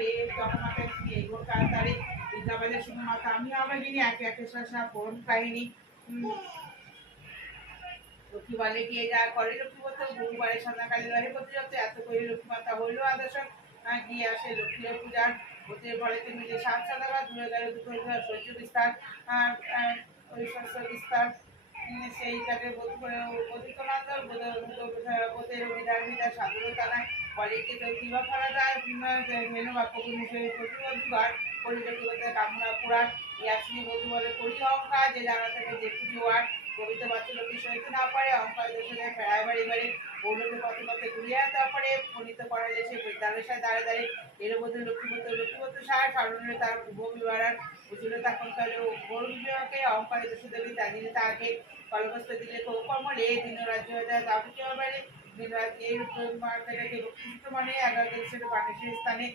রে জগন্নাথের শ্রী এগোর কান্তারে বিদ্যাবাজার শুনে মাতা আমি আমার যিনি একে একে শাসা করুন কাহিনী লক্ষ্মী বলে গিয়ে যা করে লক্ষ্মী বলতো গুরুবারে সন্ধ্যাকালী বারে করতে যাচ্ছে এত করে লক্ষ্মী মাতা হইল আদর্শন গিয়ে আসে লক্ষ্মী পূজার হতে ফলেতে মিলে সাত সাদাবাদ ধুয়ে গেল দুটো সহ্য বিস্তার আর ঐশ্বর্য বিস্তার সেইটাকে বোধ করে বোধিত নান্দর বোধের বিধার বিধার সাধুরতা নাই ফলেকে তো কিবা করা যায় হেনু বাক্য প্রতিবন্ধুবার পরিলক্ষিত কামনা পুরাণ ইয়াসিনী বধু বলে করি অহংকার যে জানা থেকে যে পুজো আর কবিতা বাচ্চালোকে সইতে না পারে অঙ্কার দেশে যায় ফেরায় বাড়ি বাড়ি পৌলকে পথে পথে ঘুরিয়ে তারপরে ফলিত করালে সে বিদ্যালয় দাঁড়ে দাঁড়িয়ে এর মধ্যে লক্ষ্মীপত সার কারণে তার শুভ বিবাহ বুঝলে তখন তাহলে গরু বিবাহকে অঙ্কারে দেশে দেবী তাগিয়ে তাকে কলবস্ত দিলে কমলে দিন রাজ্য হয়ে যায় তাকে কেউ বাড়ি দিন রাত এই মার্কেটে মানে 11 দেশের বাণিজ্য স্থানে